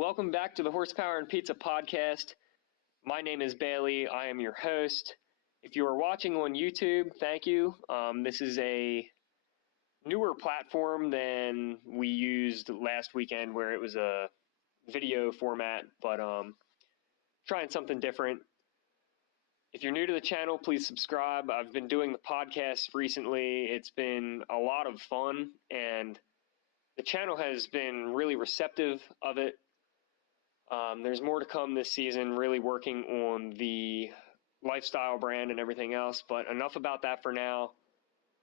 Welcome back to the Horsepower and Pizza podcast. My name is Bailey. I am your host. If you are watching on YouTube, thank you. This is a newer platform than we used last weekend where it was a video format, but trying something different. If you're new to the channel, please subscribe. I've been doing the podcast recently. It's been a lot of fun, and the channel has been really receptive of it. There's more to come this season, really working on the lifestyle brand and everything else, but enough about that for now.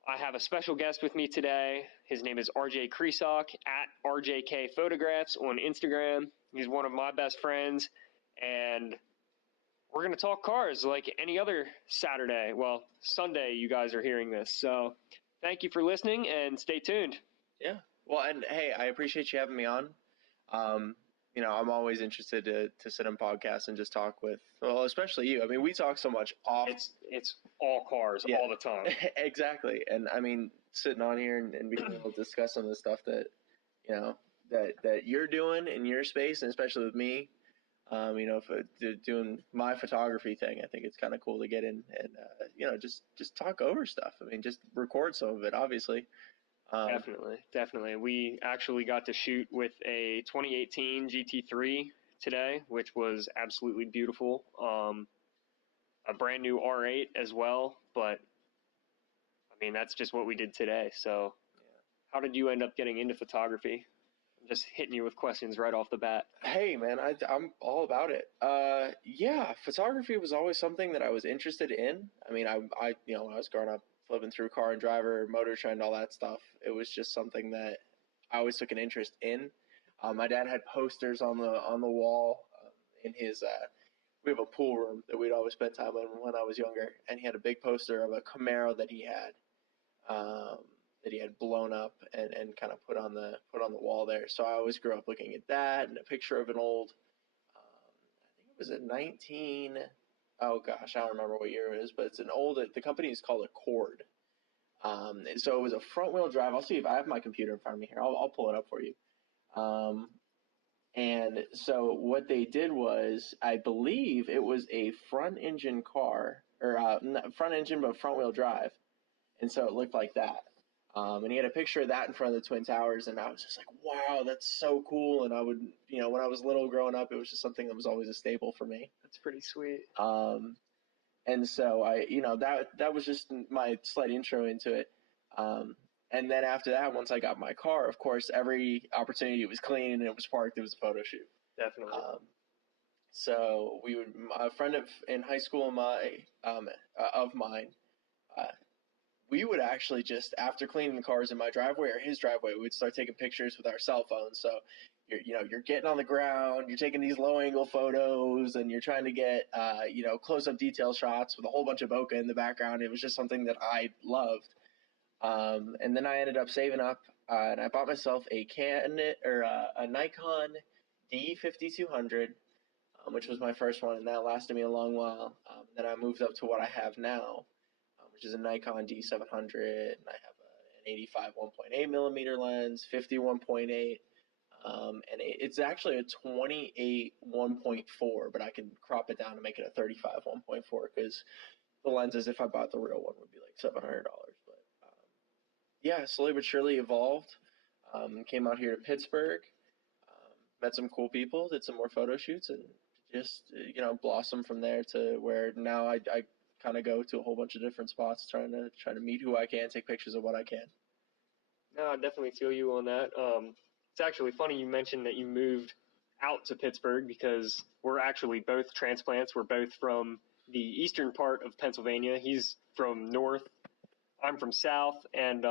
I have a special guest with me today. His name is RJ Kresock at RJK Photographs on Instagram. He's one of my best friends, and we're going to talk cars like any other Saturday. Well, Sunday you guys are hearing this, so thank you for listening and stay tuned. Yeah. Well, and hey, I appreciate you having me on. I'm always interested to sit on podcasts and just talk with, well, especially you. I mean, we talk so much off. It's all cars all the time. Exactly. And I mean, sitting on here and being able to discuss some of the stuff that, that you're doing in your space, and especially with me, doing my photography thing, I think it's kind of cool to get in and, just talk over stuff. I mean, just record some of it, obviously. Definitely. We actually got to shoot with a 2018 GT3 today, which was absolutely beautiful. A brand new R8 as well, but I mean, that's just what we did today. So How did you end up getting into photography? I'm just hitting you with questions right off the bat. Hey man, I'm all about it. Photography was always something that I was interested in. I mean, I when I was growing up, flipping through Car and Driver, Motor Trend, all that stuff. It was just something that I always took an interest in. My dad had posters on the wall in his. We have a pool room that we'd always spend time in when I was younger, and he had a big poster of a Camaro that he had blown up and kind of put on the wall there. So I always grew up looking at that and a picture of an old. I think it was a 19. Oh gosh, I don't remember what year it is, but it's an old. The company is called Accord. So it was a front wheel drive. I'll see if I have my computer in front of me here. I'll pull it up for you. And so what they did was, I believe it was a front engine car, or front engine but front wheel drive, and so it looked like that. And he had a picture of that in front of the Twin Towers, and I was just like, wow, that's so cool. And I would, when I was little growing up, it was just something that was always a staple for me. That's pretty sweet. And so that was just my slight intro into it. And then after that, once I got my car, of course, every opportunity it was clean and it was parked, it was a photo shoot. Definitely. So a friend in high school of mine, we would actually just, after cleaning the cars in my driveway or his driveway, we would start taking pictures with our cell phones. So you're getting on the ground, you're taking these low angle photos, and you're trying to get close up detail shots with a whole bunch of bokeh in the background. It was just something that I loved. And then I ended up saving up, and I bought myself a Nikon D5200, which was my first one, and that lasted me a long while. Then I moved up to what I have now, which is a Nikon D700, and I have an 85 1.8 millimeter lens, 50 1.8, and it's actually a 28 1.4, but I can crop it down to make it a 35 1.4, because the lenses, if I bought the real one, would be like $700. But slowly but surely evolved. Came out here to Pittsburgh, met some cool people, did some more photo shoots, and just blossomed from there to where now I kind of go to a whole bunch of different spots, trying to meet who I can, take pictures of what I can. No, I definitely feel you on that. It's actually funny you mentioned that you moved out to Pittsburgh, because we're actually both transplants. We're both from the eastern part of Pennsylvania. He's from north, I'm from south, and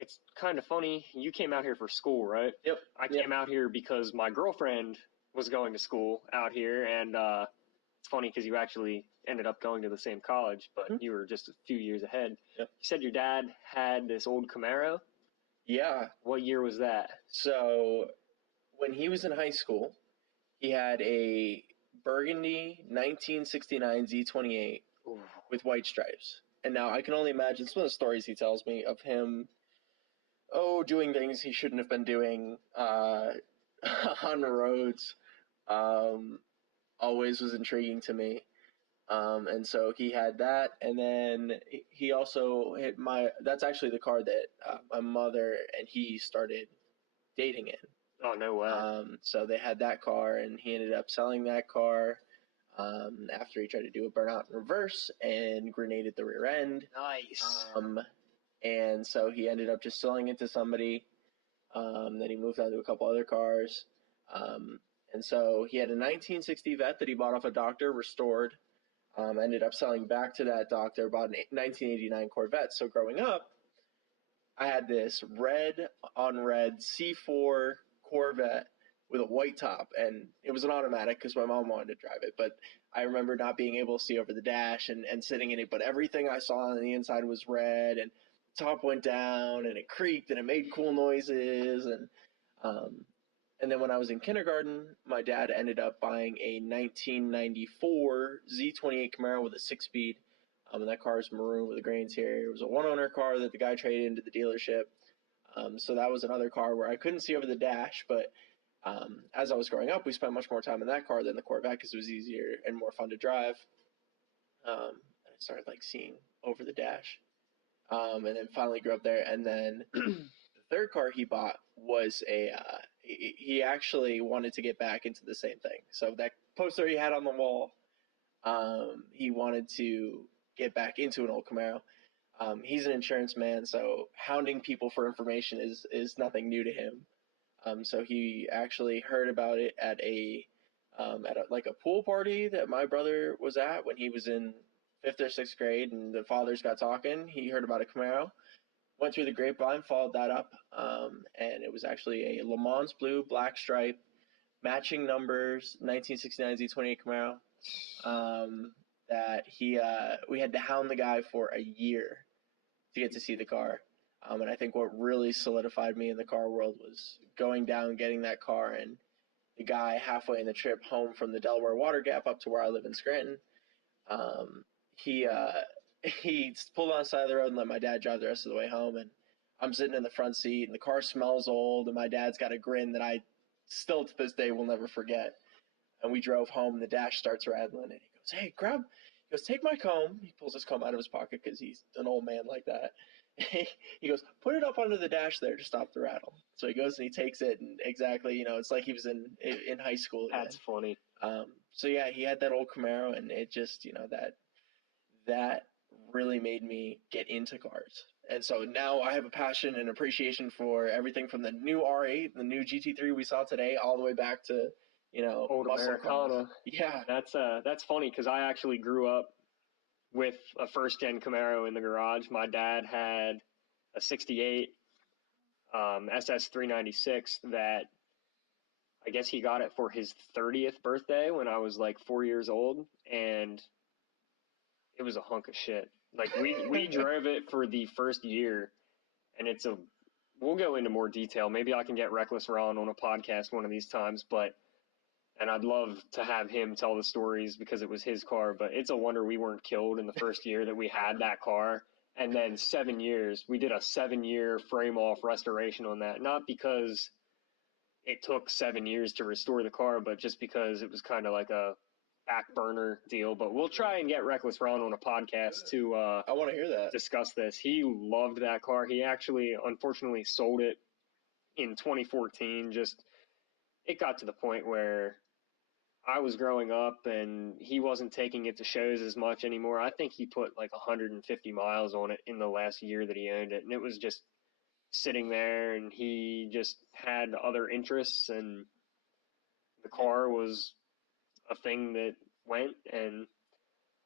it's kind of funny. You came out here for school, right? Yep. I came out here because my girlfriend was going to school out here, and it's funny because you actually ended up going to the same college, but you were just a few years ahead. Yep. You said your dad had this old Camaro? Yeah. What year was that? So when he was in high school, he had a burgundy 1969 Z28 with white stripes. And now I can only imagine some of the stories he tells me of him doing things he shouldn't have been doing on the roads always was intriguing to me. And so he had that, and then he also hit that's actually the car that my mother and he started dating in. Oh, no way. So they had that car, and he ended up selling that car after he tried to do a burnout in reverse and grenaded the rear end. Nice. And so he ended up just selling it to somebody. Then he moved on to a couple other cars. And so he had a 1960 Vet that he bought off a doctor, restored. Ended up selling back to that doctor, bought a 1989 Corvette. So growing up, I had this red on red C4 Corvette with a white top, and it was an automatic because my mom wanted to drive it. But I remember not being able to see over the dash and sitting in it. But everything I saw on the inside was red, and top went down, and it creaked, and it made cool noises. And then when I was in kindergarten, my dad ended up buying a 1994 Z28 Camaro with a 6-speed. And that car is maroon with a gray interior. It was a one-owner car that the guy traded into the dealership. So that was another car where I couldn't see over the dash. But as I was growing up, we spent much more time in that car than the Corvette because it was easier and more fun to drive. And I started seeing over the dash. And then finally grew up there. And then the third car he bought was he actually wanted to get back into the same thing. So that poster he had on the wall, he wanted to get back into an old Camaro. He's an insurance man, so hounding people for information is nothing new to him. So he actually heard about it at a pool party that my brother was at when he was in 5th or 6th grade, and the fathers got talking. He heard about a Camaro, went through the grapevine, followed that up, and it was actually a Le Mans blue, black stripe, matching numbers, 1969 Z28 Camaro, that we had to hound the guy for a year to get to see the car. And I think what really solidified me in the car world was going down, getting that car, and the guy halfway in the trip home from the Delaware Water Gap up to where I live in Scranton, he pulled on the side of the road and let my dad drive the rest of the way home, and I'm sitting in the front seat, and the car smells old, and my dad's got a grin that I still to this day will never forget. And we drove home, and the dash starts rattling, and he goes, "Hey, take my comb." He pulls his comb out of his pocket because he's an old man like that. He goes, "Put it up under the dash there to stop the rattle." So he goes and he takes it, and exactly, it's like he was in high school again. That's funny. So yeah, he had that old Camaro, and it just, that really made me get into cars. And so now I have a passion and appreciation for everything from the new R8, the new GT3 we saw today, all the way back to, old Americana. Yeah. That's funny because I actually grew up with a first-gen Camaro in the garage. My dad had a 68 SS396 that I guess he got it for his 30th birthday when I was 4 years old, and it was a hunk of shit. We drove it for the first year, and we'll go into more detail. Maybe I can get Reckless Ron on a podcast one of these times, and I'd love to have him tell the stories because it was his car, but it's a wonder we weren't killed in the first year that we had that car. And then 7 years, we did a 7-year frame off restoration on that. Not because it took 7 years to restore the car, but just because it was kind of like a back burner deal. But we'll try and get Reckless Ron on a podcast to I want to hear that. Discuss this. He loved that car. He actually, unfortunately, sold it in 2014. It got to the point where I was growing up and he wasn't taking it to shows as much anymore. I think he put 150 miles on it in the last year that he owned it. And it was just sitting there, and he just had other interests, and the car was a thing that went. And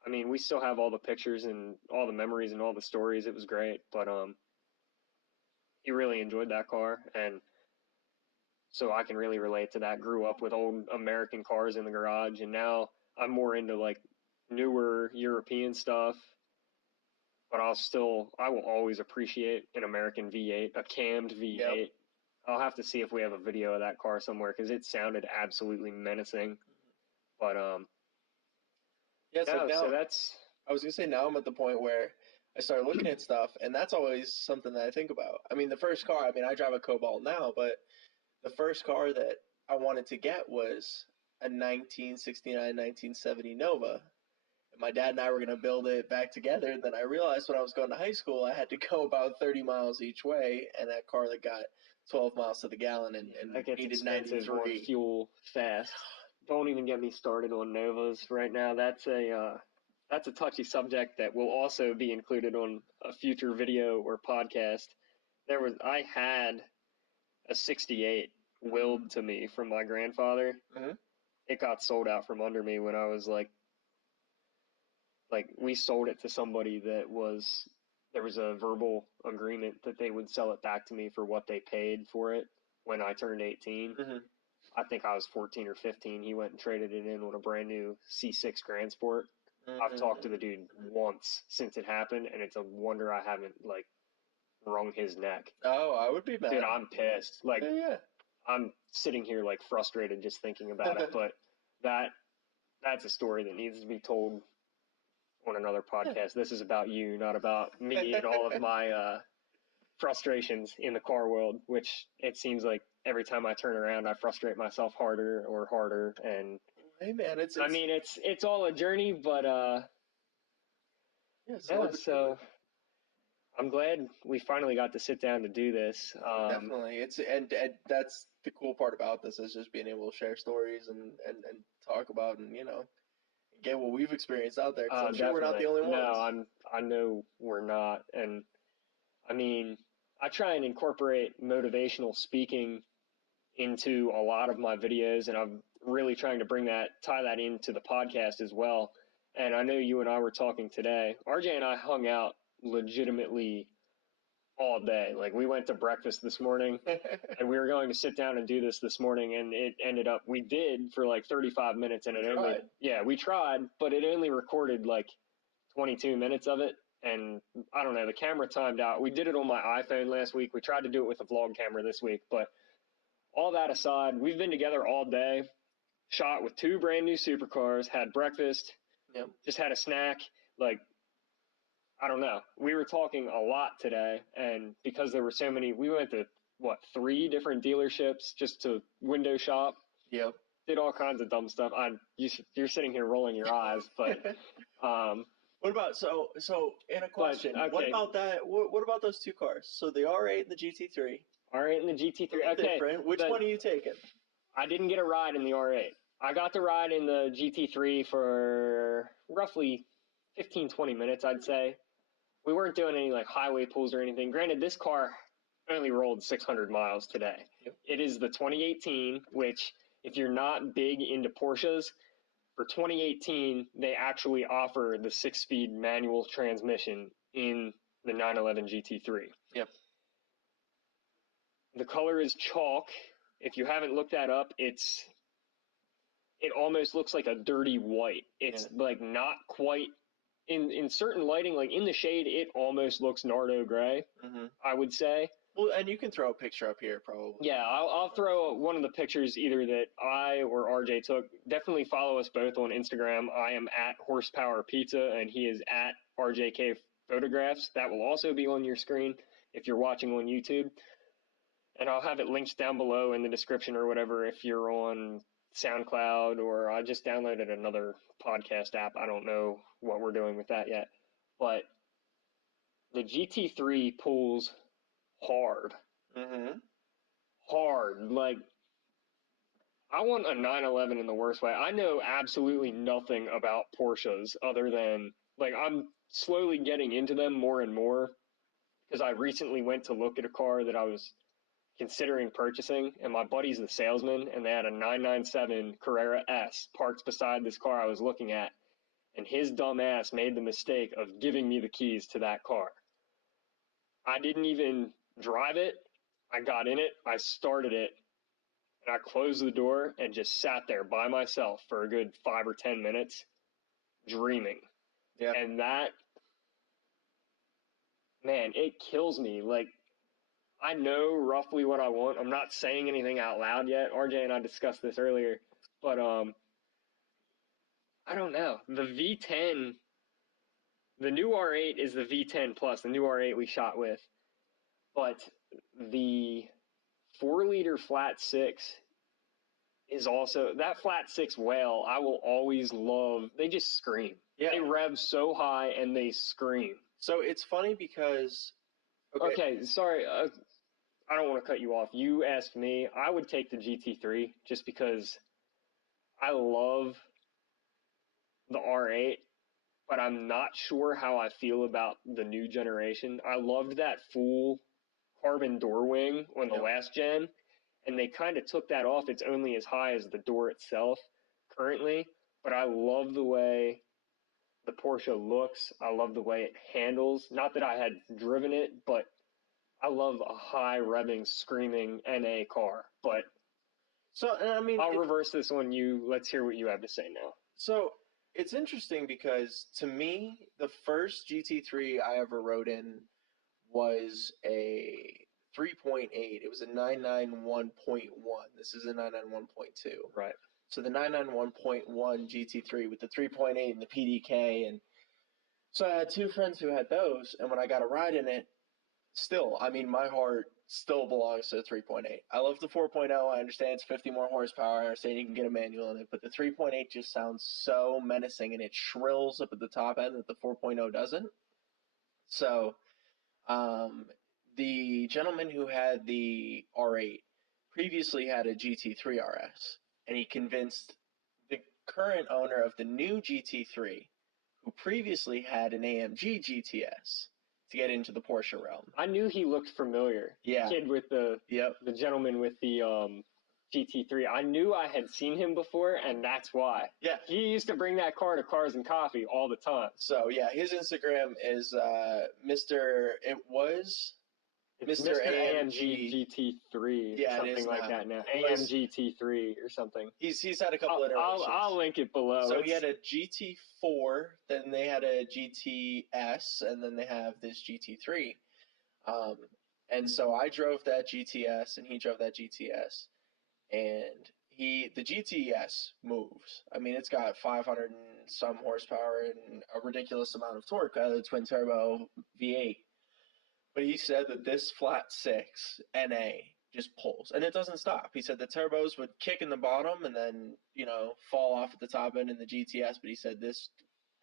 I mean, we still have all the pictures and all the memories and all the stories. It was great, but he really enjoyed that car, and so I can really relate to that. Grew up with old American cars in the garage, and now I'm more into newer European stuff. But I will always appreciate an American V8, a cammed V8. Yep. I'll have to see if we have a video of that car somewhere because it sounded absolutely menacing. But yeah, so now, I was gonna say now I'm at the point where I started looking at stuff, and that's always something that I think about. I mean, the first car, I mean, I drive a Cobalt now, but the first car that I wanted to get was a 1969, 1970 Nova. And my dad and I were going to build it back together. And then I realized when I was going to high school, I had to go about 30 miles each way, and that car that got 12 miles to the gallon and that gets needed expensive 93. on fuel fast. Don't even get me started on Novas right now. That's a touchy subject that will also be included on a future video or podcast. I had a 68 willed to me from my grandfather. Mm-hmm. It got sold out from under me when I was like we sold it to somebody there was a verbal agreement that they would sell it back to me for what they paid for it when I turned 18. Mm-hmm. I think I was 14 or 15. He went and traded it in on a brand new C6 Grand Sport. Mm-hmm. I've talked to the dude once since it happened, and it's a wonder I haven't wrung his neck. Oh, I would be mad. Dude, I'm pissed. Yeah. I'm sitting here frustrated just thinking about it, but that's a story that needs to be told on another podcast. Yeah. This is about you, not about me and all of my frustrations in the car world, which it seems like every time I turn around, I frustrate myself harder. And hey man, it's all a journey, but so I'm glad we finally got to sit down to do this. Definitely, and that's the cool part about this, is just being able to share stories and talk about and get what we've experienced out there. 'Cause I'm sure we're not the only ones. No, I know we're not, and I mean, I try and incorporate motivational speaking into a lot of my videos, and I'm really trying to tie that into the podcast as well. And I know you and I were talking today. RJ and I hung out legitimately all day. We went to breakfast this morning, and we were going to sit down and do this morning, and it ended up we did for 35 minutes, and we tried, but it only recorded 22 minutes of it. And I don't know, the camera timed out. We did it on my iPhone last week. We tried to do it with a vlog camera this week. But all that aside, we've been together all day, shot with 2 brand new supercars, had breakfast, just had a snack. I don't know. We were talking a lot today. And because there were so many, we went to, 3 different dealerships just to window shop. Yep. Did all kinds of dumb stuff. You're sitting here rolling your eyes, but... What about so in a question? Okay. What about that? What about those 2 cars? So the R8 and the GT3. R8 and the GT3. Okay. Different. Which one are you taking? I didn't get a ride in the R8. I got to ride in the GT3 for roughly 15, 20 minutes, I'd say. We weren't doing any highway pulls or anything. Granted, this car only rolled 600 miles today. Yep. It is the 2018, which if you're not big into Porsches, for 2018, they actually offer the 6-speed manual transmission in the 911 GT3. Yep. The color is chalk. If you haven't looked that up, it almost looks like a dirty white. It's not quite in certain lighting, in the shade, it almost looks Nardo gray. Mm-hmm. I would say. Well, and you can throw a picture up here, probably. Yeah, I'll throw one of the pictures either that I or RJ took. Definitely follow us both on Instagram. I am at horsepowerandpizza, and he is at RJK Photographs. That will also be on your screen if you're watching on YouTube. And I'll have it linked down below in the description or whatever if you're on SoundCloud, or I just downloaded another podcast app. I don't know what we're doing with that yet. But the GT3 pulls hard. Mm-hmm. Hard. I want a 911 in the worst way. I know absolutely nothing about Porsches other than, I'm slowly getting into them more and more because I recently went to look at a car that I was considering purchasing, and my buddy's the salesman, and they had a 997 Carrera S parked beside this car I was looking at, and his dumb ass made the mistake of giving me the keys to that car. I didn't even drive it. I got in it, I started it, and I closed the door and just sat there by myself for a good 5 or 10 minutes dreaming. Yeah. And that, man, it kills me. I know roughly what I want. I'm not saying anything out loud yet. RJ and I discussed this earlier, but I don't know. The V10 The new R8 is the V10 Plus, the new R8 we shot with. But the 4-liter flat six is also, that flat six whale, I will always love. They just scream. Yeah. They rev so high and they scream. So it's funny because. Okay, sorry. I don't want to cut you off. You asked me. I would take the GT3 just because I love the R8, but I'm not sure how I feel about the new generation. I loved that full carbon door wing on the last gen, and they kind of took that off. It's only as high as the door itself currently, but I love the way the Porsche looks. I love the way it handles. Not that I had driven it, but I love a high revving, screaming NA car. But so, I mean, I'll reverse this on you. Let's hear what you have to say now. So it's interesting because to me, the first GT3 I ever rode in was a 3.8. It was a 991.1. This is a 991.2. Right. So the 991.1 GT3 with the 3.8 and the PDK. And so I had two friends who had those. And when I got a ride in it, still, I mean, my heart still belongs to the 3.8. I love the 4.0. I understand it's 50 more horsepower. I understand you can get a manual in it. But the 3.8 just sounds so menacing, and it shrills up at the top end that the 4.0 doesn't. So the gentleman who had the R8 previously had a GT3 RS, and he convinced the current owner of the new GT3, who previously had an AMG GTS, to get into the Porsche realm. I knew he looked familiar. Yeah. Kid with the gentleman with the GT3. I knew I had seen him before, and that's why. Yeah. He used to bring that car to Cars and Coffee all the time. So, yeah, his Instagram is Mr. AMG GT3 or something like that now. AMG T3 or something. He's had a couple iterations. I'll link it below. So he had a GT4, then they had a GTS, and then they have this GT3. And so I drove that GTS, and he drove that GTS. And the GTS moves. I mean, it's got 500 and some horsepower and a ridiculous amount of torque out of the twin turbo V8. But he said that this flat six NA just pulls, and it doesn't stop. He said the turbos would kick in the bottom and then, fall off at the top end in the GTS, but he said this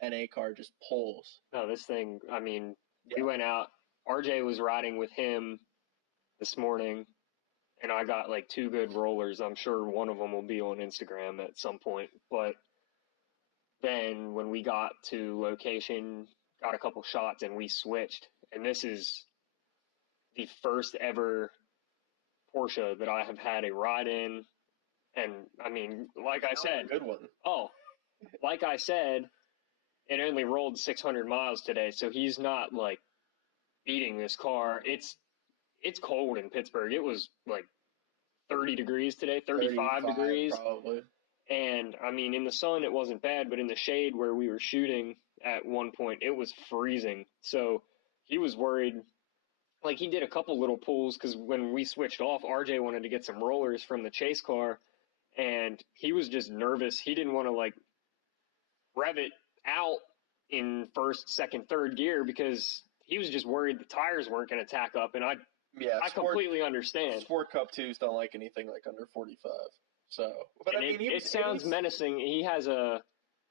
NA car just pulls. No, this thing, I mean, we went out. RJ was riding with him this morning, and I got like 2 good rollers. I'm sure one of them will be on Instagram at some point. But then when we got to location, got a couple shots, and we switched. And this is the first ever Porsche that I have had a ride in. And, I mean, like I said... Good one. Oh, like I said, it only rolled 600 miles today, so he's not, like, beating this car. It's cold in Pittsburgh. It was, like, 30 degrees today, 35 degrees. Probably. And, I mean, in the sun it wasn't bad, but in the shade where we were shooting at one point, it was freezing. So he was worried. Like, he did a couple little pulls because when we switched off, RJ wanted to get some rollers from the chase car, and he was just nervous. He didn't want to, like, rev it out in first, second, third gear because he was just worried the tires weren't going to tack up, and I completely understand. Sport Cup 2s don't like anything like under 45. So, but and I mean, it sounds menacing. He has a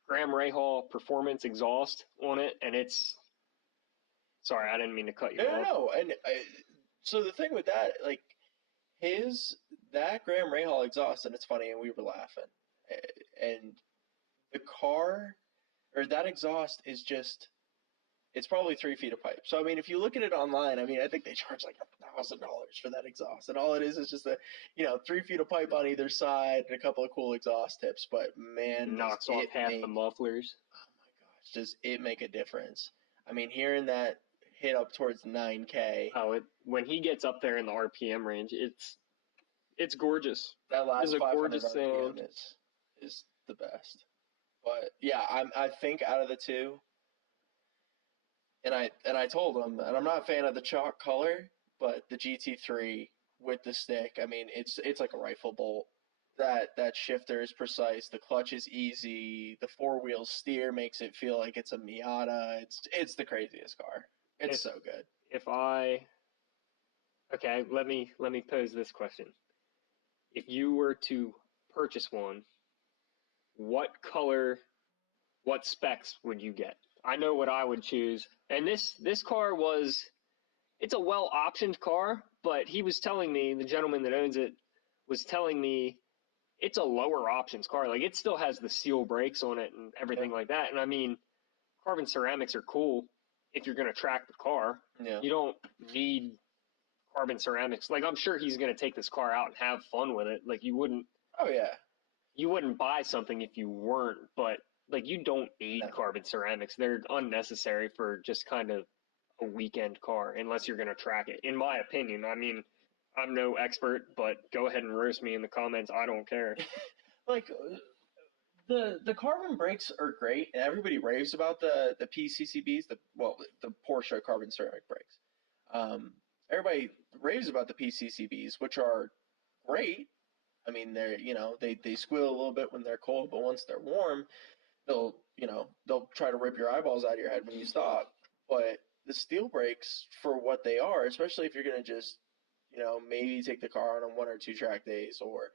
Graham Rahal performance exhaust on it, and it's... Sorry, I didn't mean to cut you off. No. And so the thing with that, like, that Graham Rahal exhaust, and it's funny, and we were laughing, and the car, or that exhaust is just, it's probably 3 feet of pipe. So, I mean, if you look at it online, I mean, I think they charge like $1,000 for that exhaust. And all it is just 3 feet of pipe on either side and a couple of cool exhaust tips. But, man, knocks off half the mufflers. Oh, my gosh. Does it make a difference? I mean, hearing that hit up towards 9K. Oh, when he gets up there in the RPM range, it's gorgeous. That last 500 gorgeous RPM sound. is the best. But, yeah, I think out of the two... And I told him, and I'm not a fan of the chalk color, but the GT3 with the stick, I mean, it's like a rifle bolt. that shifter is precise, the clutch is easy, the four-wheel steer makes it feel like it's a Miata. It's the craziest car. It's so good. Okay, let me pose this question. If you were to purchase one, what color, what specs would you get? I know what I would choose. And this car it's a well-optioned car, but he was telling me, the gentleman that owns it was telling me it's a lower options car. Like, it still has the steel brakes on it and everything like that. And I mean, carbon ceramics are cool if you're going to track the car. Yeah. You don't need carbon ceramics. Like, I'm sure he's going to take this car out and have fun with it. Like, you wouldn't. Oh yeah. You wouldn't buy something if you weren't. But like, you don't need carbon ceramics. They're unnecessary for just kind of a weekend car unless you're going to track it. In my opinion, I mean, I'm no expert, but go ahead and roast me in the comments. I don't care. Like, the carbon brakes are great, and everybody raves about the PCCBs, the Porsche carbon ceramic brakes. Everybody raves about the PCCBs, which are great. I mean, they squeal a little bit when they're cold, but once they're warm, they'll try to rip your eyeballs out of your head when you stop. But the steel brakes, for what they are, especially if you're going to just, maybe take the car on 1 or 2 track days, or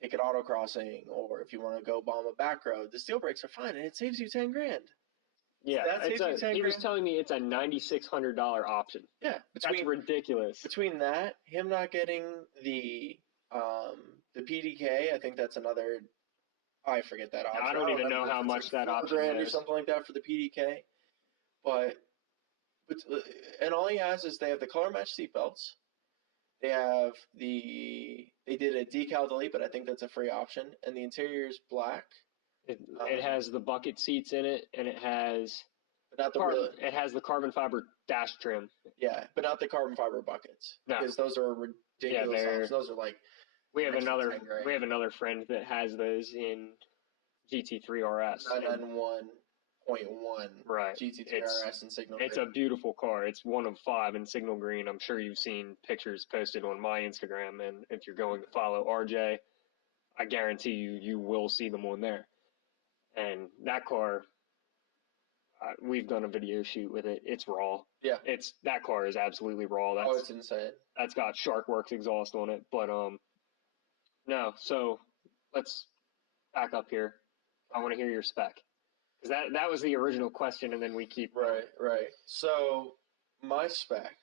take it autocrossing, or if you want to go bomb a back road, the steel brakes are fine, and it saves you $10,000. Yeah, he was telling me it's a $9,600 option. Yeah, that's ridiculous. Between that, him not getting the PDK, I think that's another. I forget that option. I don't even know how much that option is, or something like that for the PDK. But and all he has is they have the color match seatbelts. They did a decal delete, but I think that's a free option. And the interior is black. It has the bucket seats in it, and it has it has the carbon fiber dash trim. Yeah, but not the carbon fiber buckets. No. Because those are ridiculous. Yeah, those are like. We have another friend that has those in GT3 RS. 991.1 right. GT3 RS in signal green. It's a beautiful car. It's one of 5 in signal green. I'm sure you've seen pictures posted on my Instagram, and if you're going to follow RJ, I guarantee you will see them on there. And that car, we've done a video shoot with it. It's raw. Yeah. That car is absolutely raw. It's insane. That's got Sharkworks exhaust on it, but no. So let's back up here. I want to hear your spec, because that was the original question, and then we keep right. So my spec.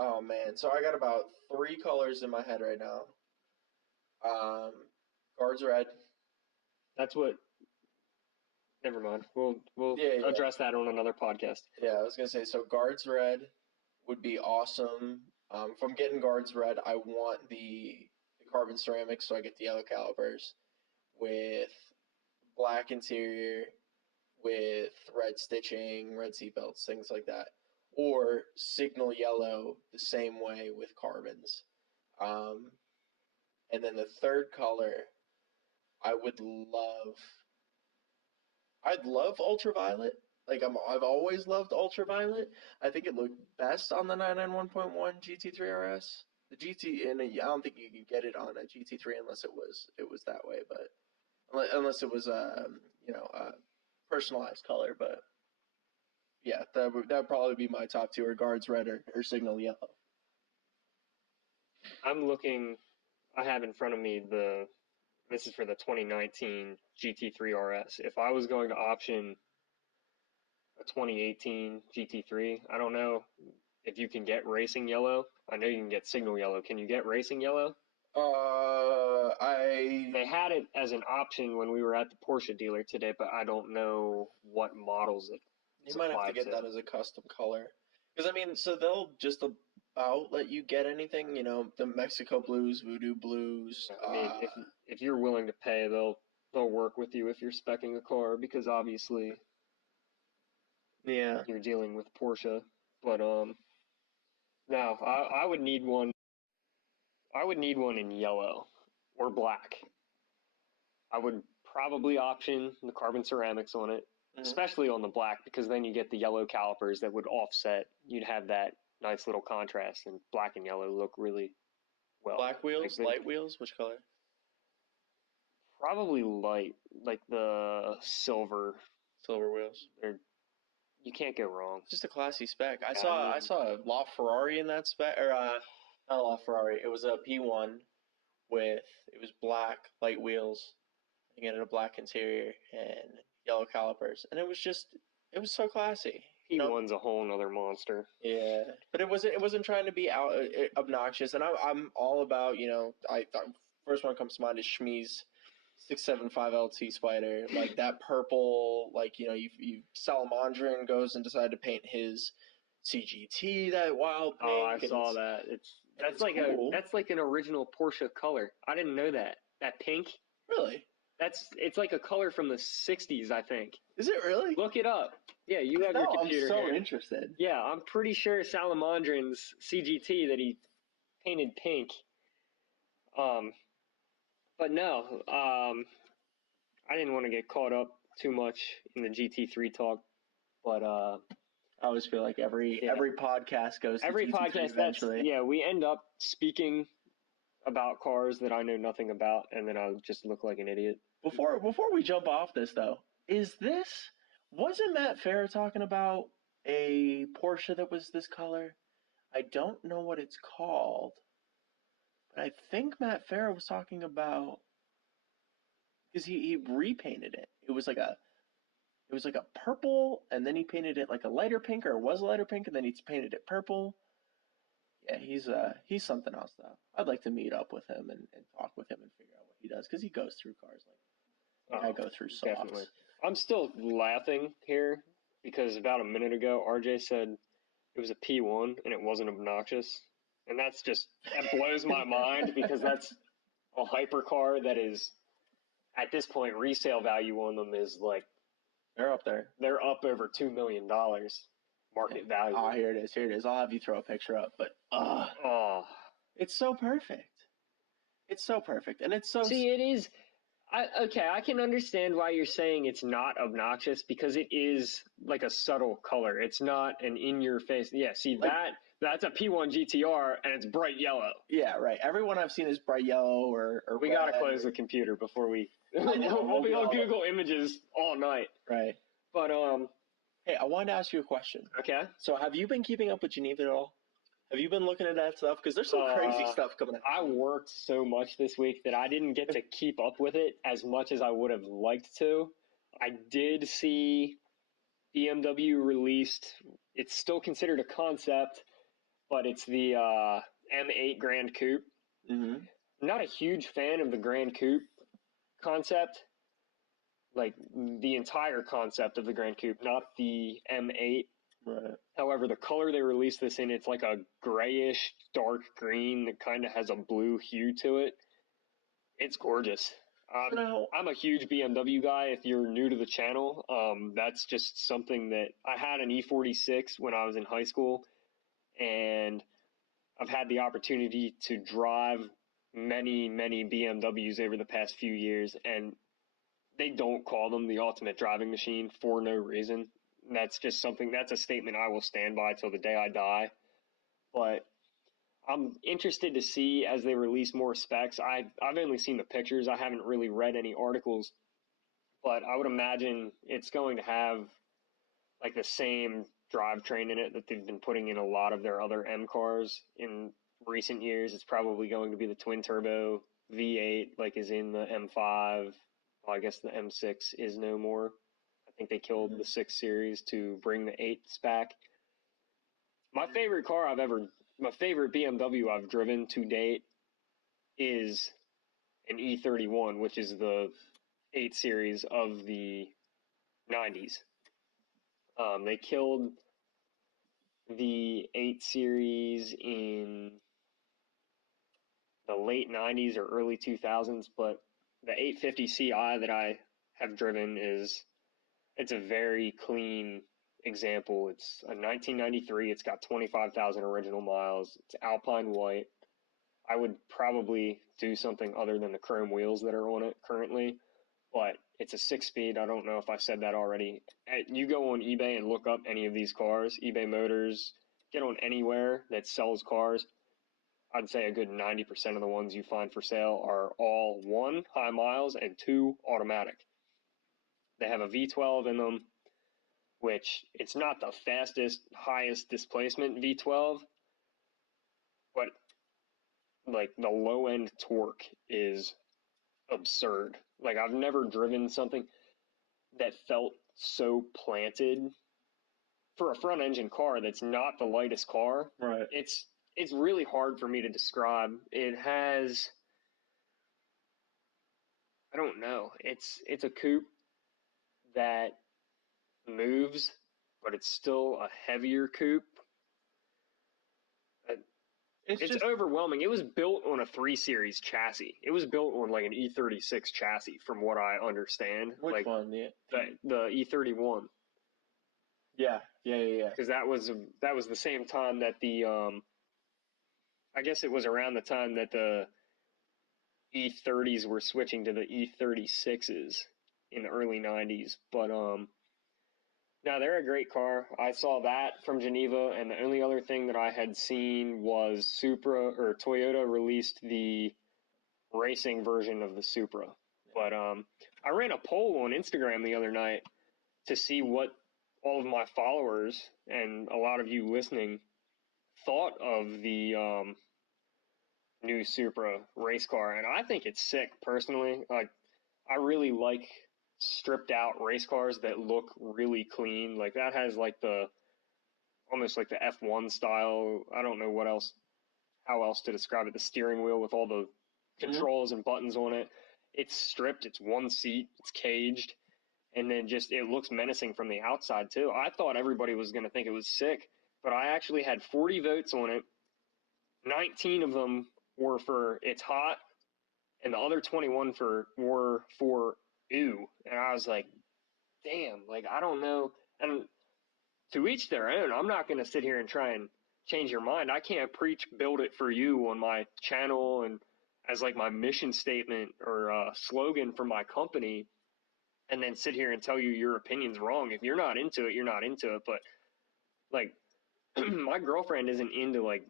Oh man, so I got about 3 colors in my head right now. Guards red. That's what. Never mind. We'll address that on another podcast. Yeah, I was gonna say, so guards red would be awesome. If I'm getting guards red, I want the carbon ceramics, so I get the yellow calipers with black interior, with red stitching, red seatbelts, things like that. Or signal yellow the same way with carbons. And then the third color, I'd love ultraviolet. Like, I've always loved ultraviolet. I think it looked best on the 991.1 GT3 RS. The GT, and I don't think you could get it on a GT3 unless it was that way. But unless it was a personalized color. But yeah, that would probably be my top 2, or guards red or signal yellow. I have in front of me this is for the 2019 GT3 RS. If I was going to option a 2018 GT3, I don't know if you can get racing yellow. I know you can get signal yellow. Can you get racing yellow? They had it as an option when we were at the Porsche dealer today, but I don't know what models it. You might have to get that as a custom color, because I mean, so they'll just about let you get anything. The Mexico blues, voodoo blues. I mean, if you're willing to pay, they'll work with you if you're speccing a car, because obviously, you're dealing with Porsche. But no, I would need one. I would need one in yellow or black. I would probably option the carbon ceramics on it, especially on the black, because then you get the yellow calipers that would offset. You'd have that nice little contrast, and black and yellow look really well. Black wheels, light wheels, which color? Probably light, like the silver. Silver wheels. You can't go wrong. It's just a classy spec. I Yeah, saw a LaFerrari in that spec, or not a LaFerrari. It was a P1 with it was black light wheels. You had a black interior and yellow calipers, and it was so classy. P1's a whole nother monster. Yeah, but it wasn't trying to be obnoxious, and I'm all about I first one that comes to mind is Schmee's 675 LT Spider, like that purple, like you Salamandrin goes and decided to paint his CGT that wild pink. Oh, I saw that. That's cool. That's like an original Porsche color. I didn't know that. That pink. Really? It's like a color from the 60s, I think. Is it really? Look it up. Yeah, you have your computer. I'm so interested. Yeah, I'm pretty sure Salamandrin's CGT that he painted pink. But no, I didn't want to get caught up too much in the GT3 talk, but I always feel like every podcast goes to every GT3 podcast eventually. we end up speaking about cars that I know nothing about, and then I'll just look like an idiot. Before we jump off this though, wasn't Matt Farah talking about a Porsche that was this color? I don't know what it's called, but I think Matt Farah was talking about, because he repainted it. It was like a purple, and then he painted it like a lighter pink, or it was a lighter pink, and then he painted it purple. Yeah, he's something else though. I'd like to meet up with him and talk with him and figure out what he does, because he goes through cars like I go through softs. Definitely. I'm still laughing here because about a minute ago RJ said it was a P1 and it wasn't obnoxious, and that blows my mind, because that's a hypercar that is, at this point, resale value on them is like, they're up there. They're up over $2 million market value. Oh, here it is. I'll have you throw a picture up, but it's so perfect. It's so perfect, and it's so. See, it is. I can understand why you're saying it's not obnoxious, because it is like a subtle color. It's not an in-your-face. Yeah, see, like, that's a P1 GTR, and it's bright yellow. Yeah, right. Everyone I've seen is bright yellow or we got to close the computer before we... we'll be on Google Images all night. Right. But, hey, I wanted to ask you a question. Okay. So have you been keeping up with Geneva at all? Have you been looking at that stuff? Because there's some crazy stuff coming out. I worked so much this week that I didn't get to keep up with it as much as I would have liked to. I did see BMW released, it's still considered a concept, but it's the M8 Grand Coupe. Mm-hmm. I'm not a huge fan of the Grand Coupe concept, like the entire concept of the Grand Coupe, not the M8. Right. However, the color they released this in, it's like a grayish dark green that kind of has a blue hue to it. It's gorgeous. I'm a huge BMW guy. If you're new to the channel, that's just something that I had an E46 when I was in high school, and I've had the opportunity to drive many, many BMWs over the past few years, and they don't call them the ultimate driving machine for no reason. That's just that's a statement I will stand by till the day I die. But I'm interested to see as they release more specs. I've only seen the pictures. I haven't really read any articles, but I would imagine it's going to have like the same drivetrain in it that they've been putting in a lot of their other M cars in recent years. It's probably going to be the twin turbo V8 like is in the M5. Well, I guess the M6 is no more. I think they killed the 6 Series to bring the 8s back. My favorite BMW I've driven to date is an E31, which is the 8 Series of the 90s. They killed the 8 Series in the late 90s or early 2000s, but the 850 Ci that I have driven it's a very clean example. It's a 1993. It's got 25,000 original miles. It's Alpine white. I would probably do something other than the chrome wheels that are on it currently, but it's a 6-speed. I don't know if I said that already. You go on eBay and look up any of these cars, eBay Motors, get on anywhere that sells cars. I'd say a good 90% of the ones you find for sale are all 1, high miles, and 2, automatic. They have a V12 in them, which it's not the fastest, highest displacement V12, but like the low end torque is absurd. Like I've never driven something that felt so planted for a front engine car that's not the lightest car. Right. It's really hard for me to describe. It has, I don't know. It's a coupe that moves, but it's still a heavier coupe. It's overwhelming. It was built on a 3 Series chassis. It was built on like an E36 chassis, from what I understand. Which one? Yeah. The E31. Yeah. Because that was the same time that the I guess it was around the time that the E30s were switching to the E36s in the early 90s. But no, they're a great car. I saw that from Geneva, and the only other thing that I had seen was Toyota released the racing version of the Supra. But I ran a poll on Instagram the other night to see what all of my followers and a lot of you listening thought of the new Supra race car, and I think it's sick personally. Like, I really like stripped out race cars that look really clean. Like that has like almost like the F1 style. I don't know how else to describe it. The steering wheel with all the controls and buttons on it. It's stripped. It's one seat. It's caged. And then just, it looks menacing from the outside too. I thought everybody was going to think it was sick, but I actually had 40 votes on it. 19 of them were for it's hot, and the other 21 were for ew. And I was like, damn, like, I don't know. And to each their own. I'm not going to sit here and try and change your mind. I can't preach build it for you on my channel and as like my mission statement or slogan for my company, and then sit here and tell you your opinion's wrong. If you're not into it, you're not into it. But like, my girlfriend isn't into like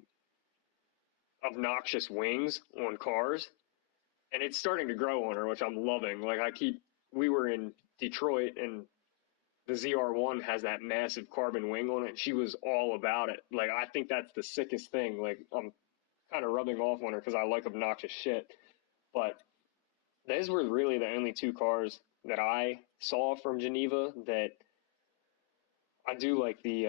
obnoxious wings on cars, and it's starting to grow on her, which I'm loving. Like, we were in Detroit, and the ZR1 has that massive carbon wing on it, and she was all about it. Like, I think that's the sickest thing. Like, I'm kind of rubbing off on her because I like obnoxious shit. But those were really the only 2 cars that I saw from Geneva that I do like the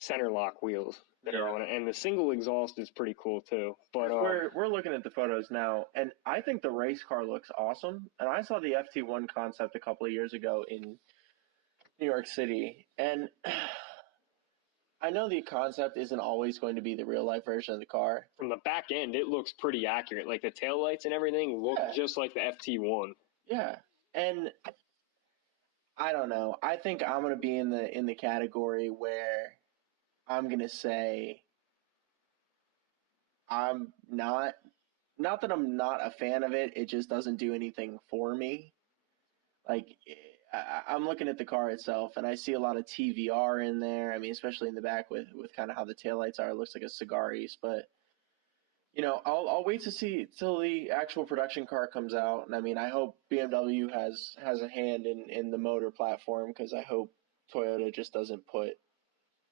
center lock wheels that are on it, and the single exhaust is pretty cool too. But we're looking at the photos now, and I think the race car looks awesome. And I saw the FT1 concept a couple of years ago in New York City, and I know the concept isn't always going to be the real life version of the car. From the back end, it looks pretty accurate. Like the taillights and everything look just like the FT1. Yeah, and I don't know. I think I'm going to be in the category where I'm going to say I'm not that I'm not a fan of it. It just doesn't do anything for me. Like, I'm looking at the car itself, and I see a lot of TVR in there. I mean, especially in the back with kind of how the taillights are. It looks like a Cigaris, but you know, I'll wait to see till the actual production car comes out. And I mean, I hope BMW has a hand in the motor platform, because I hope Toyota just doesn't put,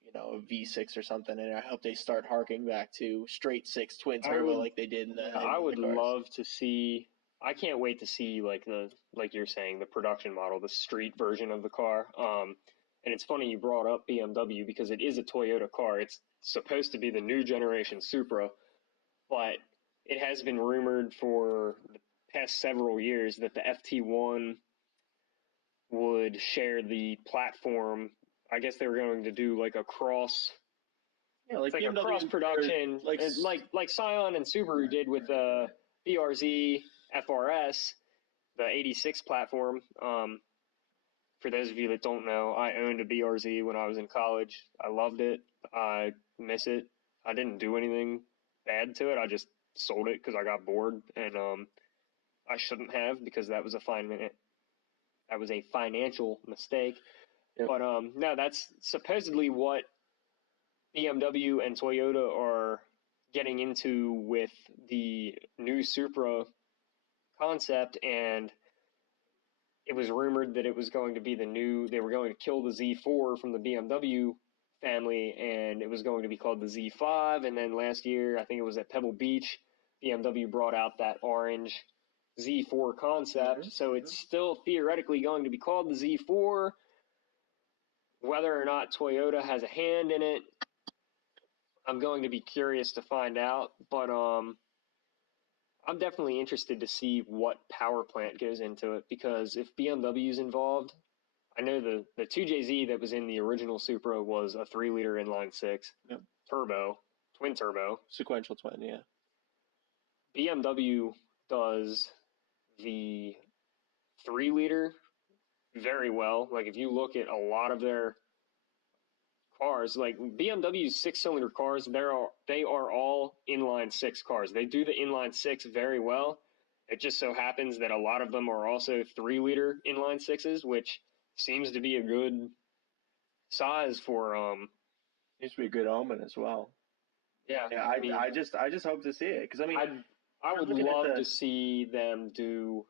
you know, a V6 or something, and I hope they start harking back to straight 6 twin turbo like they did in the. I would love to see. I can't wait to see like you're saying, the production model, the street version of the car. And it's funny you brought up BMW, because it is a Toyota car. It's supposed to be the new generation Supra, but it has been rumored for the past several years that the FT1 would share the platform. I guess they were going to do like a cross. Yeah, like a cross production, like Scion and Subaru did with the BRZ FRS, the 86 platform. For those of you that don't know, I owned a BRZ when I was in college. I loved it. I miss it. I didn't do anything bad to it. I just sold it because I got bored, and I shouldn't have, because that was a financial mistake. Yep. But no, that's supposedly what BMW and Toyota are getting into with the new Supra concept, and it was rumored that it was going to be they were going to kill the Z4 from the BMW family, and it was going to be called the Z5. And then last year, I think it was at Pebble Beach, BMW brought out that orange Z4 concept. Mm-hmm. So it's still theoretically going to be called the Z4. Whether or not Toyota has a hand in it, I'm going to be curious to find out. But I'm definitely interested to see what power plant goes into it, because if BMW's involved, I know the 2JZ that was in the original Supra was a 3-liter inline-6 turbo, twin turbo. Sequential twin, yeah. BMW does the 3-liter very well. Like, if you look at a lot of their cars, like BMW's 6-cylinder cars, they are all inline-6 cars. They do the inline-6 very well. It just so happens that a lot of them are also 3-liter inline-6s, which seems to be a good size for Seems to be a good omen as well. Yeah, I just hope to see it, because I mean, I would love to see them do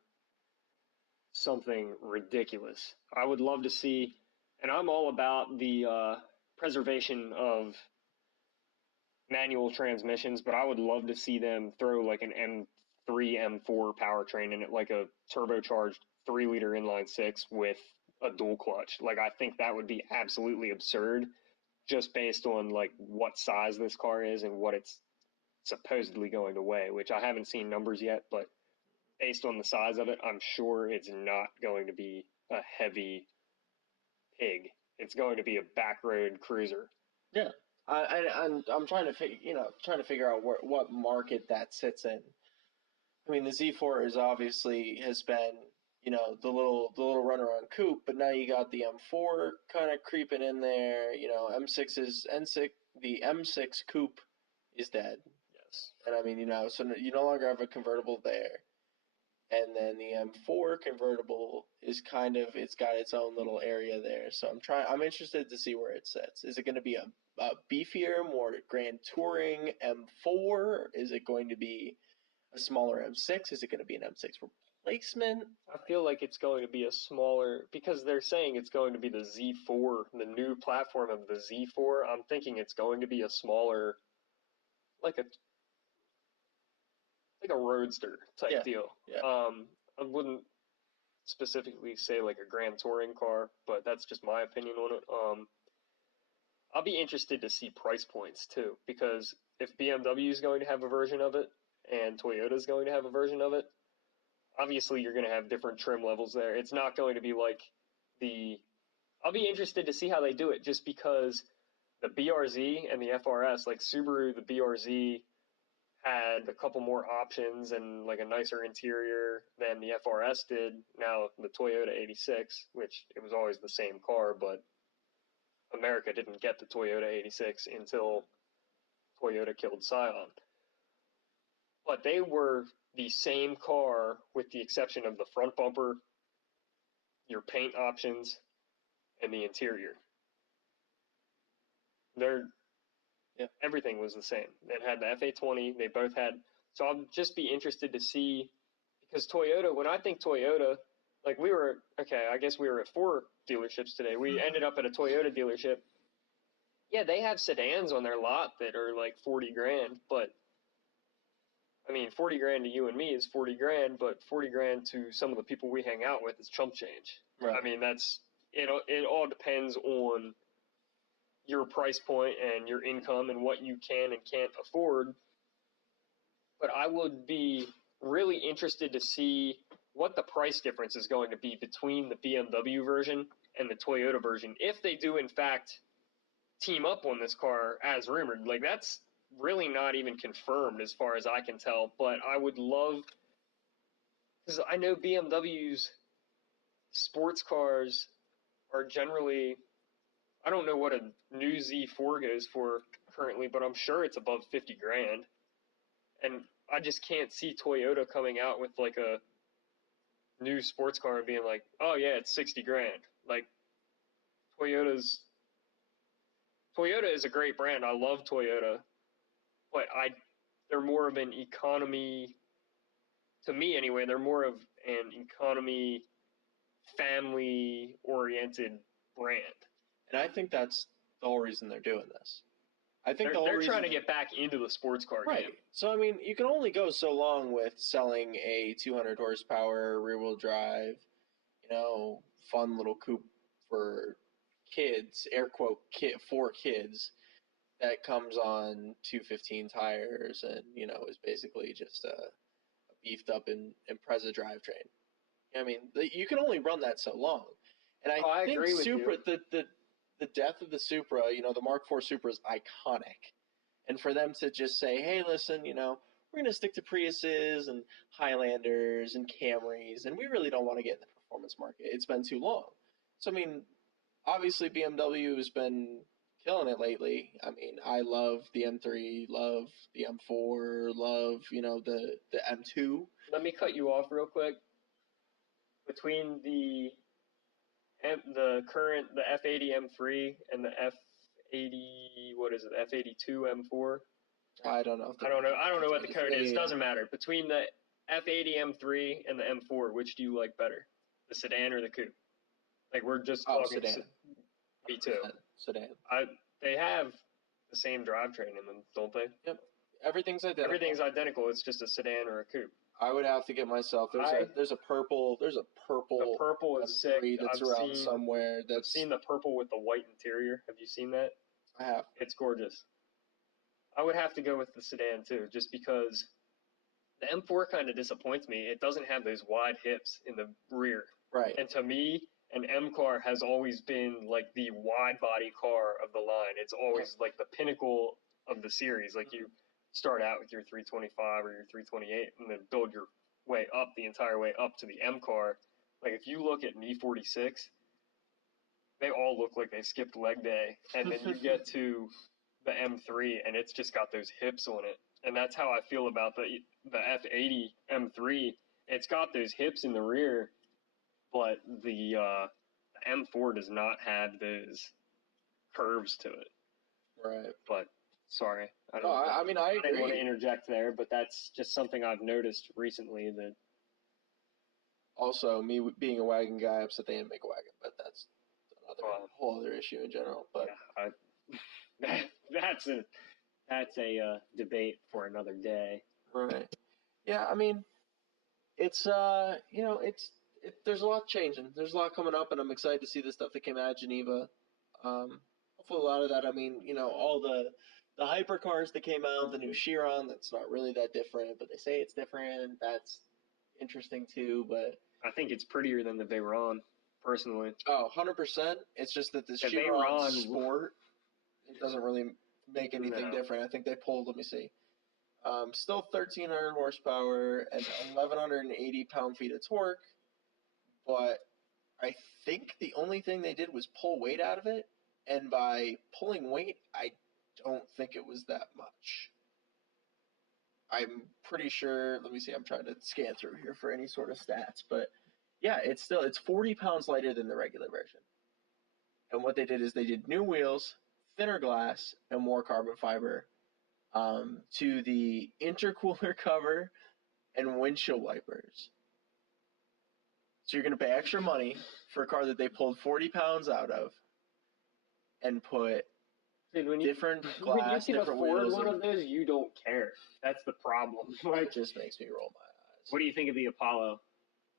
something ridiculous. I would love to see, and I'm all about the preservation of manual transmissions, but I would love to see them throw like an M3, M4 powertrain in it, like a turbocharged 3-liter inline-6 with a dual clutch. Like, I think that would be absolutely absurd, just based on like what size this car is and what it's supposedly going to weigh, which I haven't seen numbers yet, but based on the size of it, I'm sure it's not going to be a heavy pig. It's going to be a back road cruiser. Yeah. I'm trying to figure out what market that sits in. I mean, the Z4 has been, the little runaround coupe, but now you got the M4 kind of creeping in there. The M6 coupe is dead. Yes. And I mean, so you no longer have a convertible there. And then the M4 convertible is it's got its own little area there. So I'm interested to see where it sits. Is it going to be a beefier, more grand touring M4? Is it going to be a smaller M6? Is it going to be an M6 replacement? I feel like it's going to be a smaller, because they're saying it's going to be the Z4, the new platform of the Z4. I'm thinking it's going to be a smaller, like a roadster type deal. Yeah. I wouldn't specifically say like a grand touring car, but that's just my opinion on it. I'll be interested to see price points too, because if BMW is going to have a version of it and Toyota is going to have a version of it, obviously you're going to have different trim levels there. It's not going to be like I'll be interested to see how they do it, just because the BRZ and the FRS, like Subaru, the BRZ had a couple more options and like a nicer interior than the FRS did. Now the Toyota 86, which it was always the same car, but America didn't get the Toyota 86 until Toyota killed Scion. But they were the same car with the exception of the front bumper, your paint options, and the interior. Everything was the same. It had the FA20. They both had. So I'll just be interested to see, because Toyota, when I think Toyota, like I guess we were at 4 dealerships today. We ended up at a Toyota dealership. Yeah, they have sedans on their lot that are like 40 grand, but I mean, 40 grand to you and me is 40 grand, but 40 grand to some of the people we hang out with is chump change. Right. I mean, it all depends on your price point and your income and what you can and can't afford. But I would be really interested to see what the price difference is going to be between the BMW version and the Toyota version, if they do in fact team up on this car as rumored. Like, that's really not even confirmed as far as I can tell, but I would love, because I know BMW's sports cars are generally, I don't know what a new Z4 goes for currently, but I'm sure it's above 50 grand. And I just can't see Toyota coming out with like a new sports car and being like, oh yeah, it's 60 grand. Like, Toyota is a great brand. I love Toyota, but they're more of an economy, to me anyway, they're more of an economy, family-oriented brand. And I think that's the whole reason they're doing this. I think they're trying to get back into the sports car game. So, I mean, you can only go so long with selling a 200 horsepower rear-wheel drive, fun little coupe for kids, air quote, for kids, that comes on 215 tires and, is basically just a beefed up Impreza drivetrain. I mean, you can only run that so long. And I think agree with Supra, you. the death of the Supra, the Mark IV Supra is iconic. And for them to just say, hey, listen, we're going to stick to Priuses and Highlanders and Camrys, and we really don't want to get in the performance market. It's been too long. So, I mean, obviously BMW has been killing it lately. I mean, I love the M3, love the M4, love, the M2. Let me cut you off real quick. Between the F80 M3 and the F80, what is it, F82 M4? I don't know. I don't know what the code is. Doesn't matter. Between the F80 M3 and the M4, which do you like better? The sedan or the coupe? Like, we're just talking sedan. Me too. Sedan. They have the same drivetrain in them, don't they? Yep. Everything's identical. Everything's identical. It's just a sedan or a coupe. I would have to get myself. There's a purple. The purple is sick. That's around somewhere. I've seen the purple with the white interior. Have you seen that? I have. It's gorgeous. I would have to go with the sedan too, just because the M4 kind of disappoints me. It doesn't have those wide hips in the rear. Right. And to me, an M car has always been like the wide body car of the line. It's always like the pinnacle of the series. Like, you start out with your 325 or your 328 and then build your way up the entire way up to the M car. Like, if you look at an E46, they all look like they skipped leg day. And then you get to the M3 and it's just got those hips on it. And that's how I feel about the F80 M3. It's got those hips in the rear, but the M4 does not have those curves to it. Right. But sorry, I agree. didn't want to interject there, but that's just something I've noticed recently. That also, me being a wagon guy, upset they didn't make a wagon, but that's another whole other issue in general. But that's a debate for another day. Right. Yeah, I mean, it's there's a lot changing. There's a lot coming up, and I'm excited to see the stuff that came out of Geneva. Hopefully a lot of that, I mean, all the hypercars that came out, the new Chiron, that's not really that different, but they say it's different. That's interesting too, but I think it's prettier than the Veyron, personally. Oh, 100%. It's just that the Chiron Sport, it doesn't really make anything different. I think they pulled, let me see. Still 1,300 horsepower and 1,180 pound-feet of torque, but I think the only thing they did was pull weight out of it, and by pulling weight, I don't think it was that much. I'm pretty sure, let me see, I'm trying to scan through here for any sort of stats, but yeah, it's 40 pounds lighter than the regular version. And what they did is they did new wheels, thinner glass, and more carbon fiber to the intercooler cover and windshield wipers. So you're going to pay extra money for a car that they pulled 40 pounds out of and put different glass, when you can different afford wheels. One of those, you don't care. That's the problem. It just makes me roll my eyes. What do you think of the Apollo?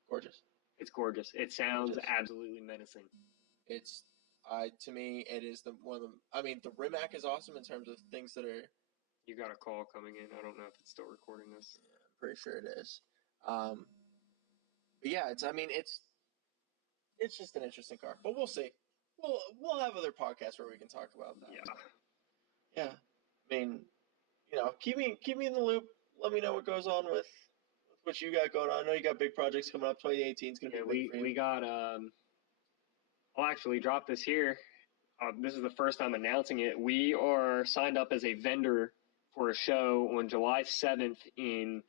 Gorgeous. It's gorgeous. It sounds absolutely menacing. To me, it is the Rimac is awesome in terms of things that are. You got a call coming in. I don't know if it's still recording this. Yeah, I'm pretty sure it is. But yeah, it's just an interesting car. But we'll see. We'll have other podcasts where we can talk about that. Yeah. I mean, keep me in the loop. Let me know what goes on with what you got going on. I know you got big projects coming up. 2018 is going to be big for you. We got. I'll actually drop this here. This is the first time announcing it. We are signed up as a vendor for a show on July 7th in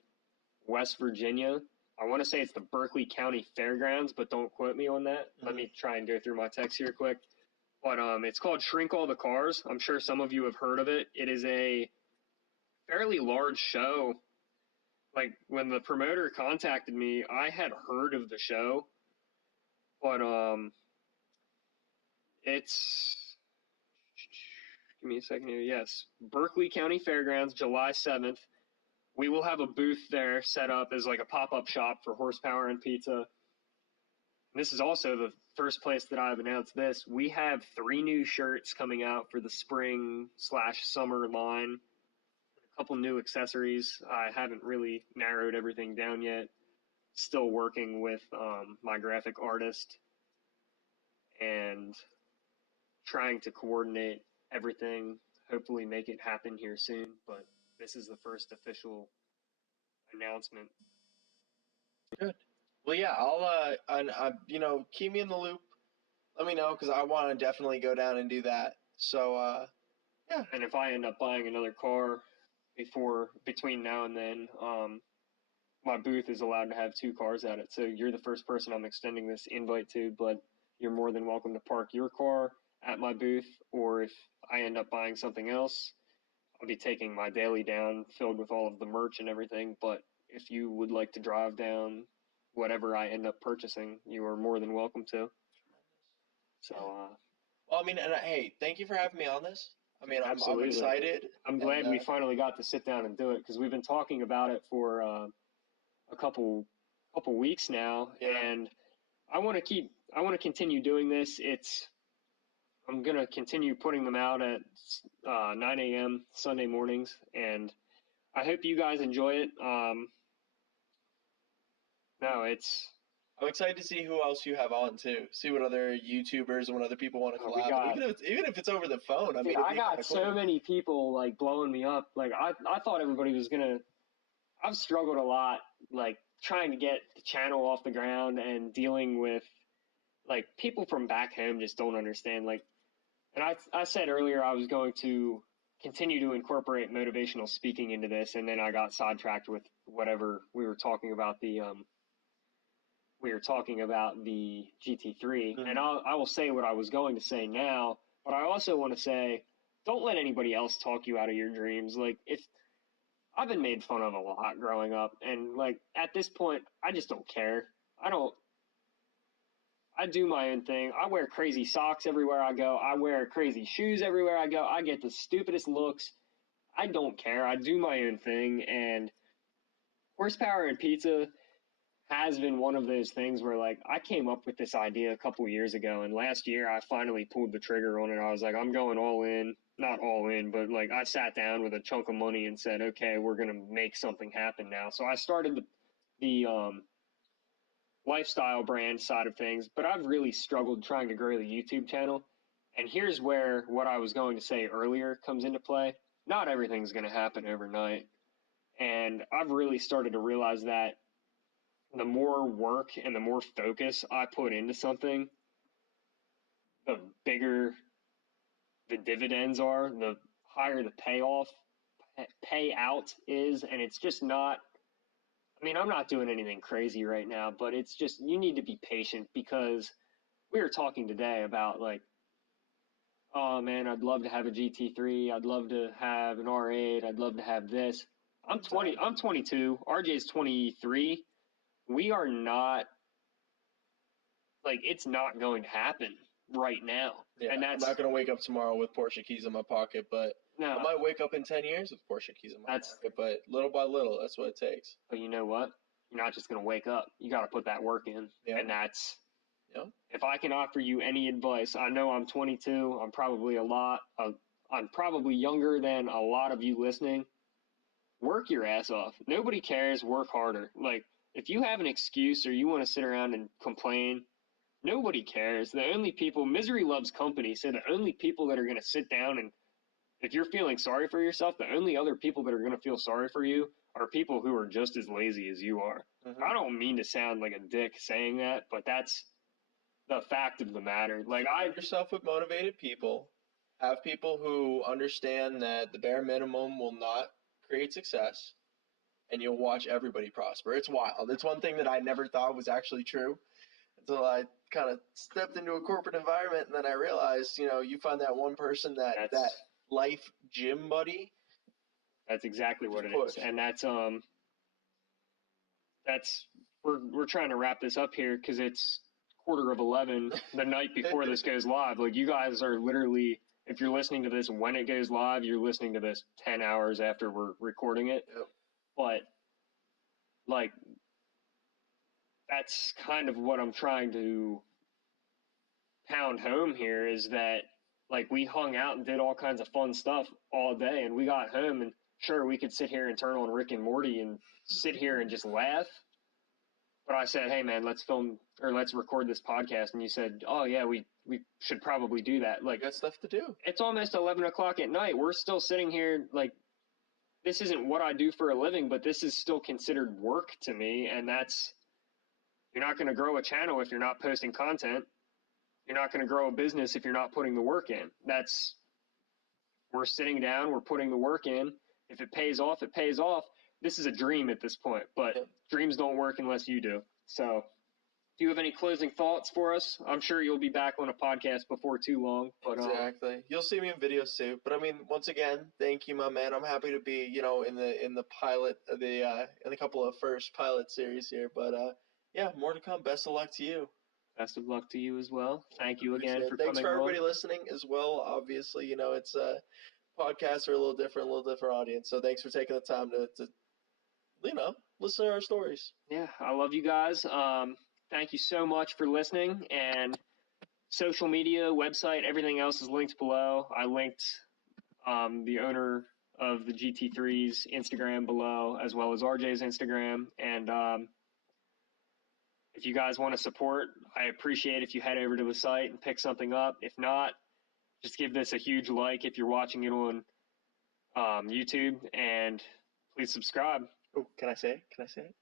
West Virginia. I want to say it's the Berkeley County Fairgrounds, but don't quote me on that. Let me try and go through my text here quick. But it's called Shrink All the Cars. I'm sure some of you have heard of it. It is a fairly large show. Like when the promoter contacted me, I had heard of the show, but it's give me a second here. Yes, Berkeley County Fairgrounds, July 7th. We will have a booth there set up as like a pop-up shop for Horsepower and Pizza. This is also the first place that I've announced this. We have 3 new shirts coming out for the spring/summer line. A couple new accessories. I haven't really narrowed everything down yet. Still working with my graphic artist and trying to coordinate everything. Hopefully make it happen here soon. But this is the first official announcement. Good. Well, yeah, I'll keep me in the loop. Let me know, because I want to definitely go down and do that. So, yeah. And if I end up buying another car between now and then, my booth is allowed to have 2 cars at it. So you're the first person I'm extending this invite to, but you're more than welcome to park your car at my booth, or if I end up buying something else, I'll be taking my daily down filled with all of the merch and everything. But if you would like to drive down whatever I end up purchasing, you are more than welcome to. So, well, I mean, and hey, thank you for having me on this. I mean, I'm excited. I'm glad we finally got to sit down and do it, because we've been talking about it for a couple weeks now, and I want to continue doing this. I'm gonna continue putting them out at 9 a.m. Sunday mornings, and I hope you guys enjoy it. I'm excited to see who else you have on too. See what other YouTubers and what other people want to collab. Even if it's over the phone. I mean, I got so many people like blowing me up. Like I thought everybody was gonna. I've struggled a lot, like trying to get the channel off the ground and dealing with like people from back home just don't understand. Like, and I said earlier I was going to continue to incorporate motivational speaking into this, and then I got sidetracked with whatever we were talking about the GT3, mm-hmm. And I will say what I was going to say now, but I also want to say, don't let anybody else talk you out of your dreams. Like, if I've been made fun of a lot growing up, and like at this point, I just don't care. I do my own thing. I wear crazy socks everywhere I go. I wear crazy shoes everywhere I go. I get the stupidest looks. I don't care. I do my own thing, and Horsepower and Pizza has been one of those things where, like, I came up with this idea a couple years ago, and last year I finally pulled the trigger on it. I was like, I'm going all in. Not all in, but, like, I sat down with a chunk of money and said, okay, we're going to make something happen now. So I started the lifestyle brand side of things, but I've really struggled trying to grow the YouTube channel. And here's where what I was going to say earlier comes into play. Not everything's going to happen overnight. And I've really started to realize that the more work and the more focus I put into something, the bigger the dividends are, the higher the payout is. And it's just not, I mean, I'm not doing anything crazy right now, but it's just, you need to be patient, because we were talking today about like, oh man, I'd love to have a GT3. I'd love to have an R8. I'd love to have this. I'm 22. RJ's 23. We are not, like, it's not going to happen right now. Yeah, and I'm not going to wake up tomorrow with Porsche keys in my pocket, but no. I might wake up in 10 years with Porsche keys in my pocket, but little by little, that's what it takes. But you know what? You're not just going to wake up. You got to put that work in. Yeah. And that's, if I can offer you any advice, I know I'm 22. I'm probably I'm probably younger than a lot of you listening. Work your ass off. Nobody cares. Work harder. Like, if you have an excuse or you want to sit around and complain, nobody cares. The only people, misery loves company, so the only people that are going to sit down and, if you're feeling sorry for yourself, the only other people that are going to feel sorry for you are people who are just as lazy as you are. Mm-hmm. I don't mean to sound like a dick saying that, but that's the fact of the matter. Like, surround yourself with motivated people. Have people who understand that the bare minimum will not create success, and you'll watch everybody prosper. It's wild. It's one thing that I never thought was actually true until I kind of stepped into a corporate environment, and then I realized, you find that one person that life gym buddy, That's exactly what Just it push. is. And that's we're trying to wrap this up here because it's 11:15 the night before this goes live. Like, you guys are literally, if you're listening to this when it goes live, you're listening to this 10 hours after we're recording it. Yep. But like, that's kind of what I'm trying to pound home here, is that, like, we hung out and did all kinds of fun stuff all day, and we got home, and sure, we could sit here and turn on Rick and Morty and sit here and just laugh. But I said, hey man, let's record this podcast. And you said, oh yeah, we should probably do that. Like, We got stuff to do. It's almost 11 o'clock at night. We're still sitting here. Like, this isn't what I do for a living, but this is still considered work to me. And you're not going to grow a channel if you're not posting content. You're not going to grow a business if you're not putting the work in. We're sitting down, we're putting the work in. If it pays off, it pays off. This is a dream at this point, but dreams don't work unless you do. So, do you have any closing thoughts for us? I'm sure you'll be back on a podcast before too long. But exactly, you'll see me in videos too. But I mean, once again, thank you, my man. I'm happy to be, in the pilot, in a couple of first pilot series here. But yeah, more to come. Best of luck to you. Best of luck to you as well. Thank you again for coming on. Thanks for everybody listening as well. Obviously, it's podcasts are a little different audience. So thanks for taking the time to listen to our stories. Yeah, I love you guys. Thank you so much for listening. And social media, website, everything else is linked below. I linked the owner of the GT3's Instagram below, as well as RJ's Instagram. And if you guys want to support, I appreciate if you head over to the site and pick something up. If not, just give this a huge like if you're watching it on YouTube, and please subscribe. Oh, can I say it?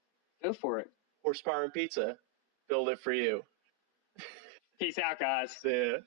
Go for it. Horsepower and Pizza. Build it for you. Peace out, guys. See ya.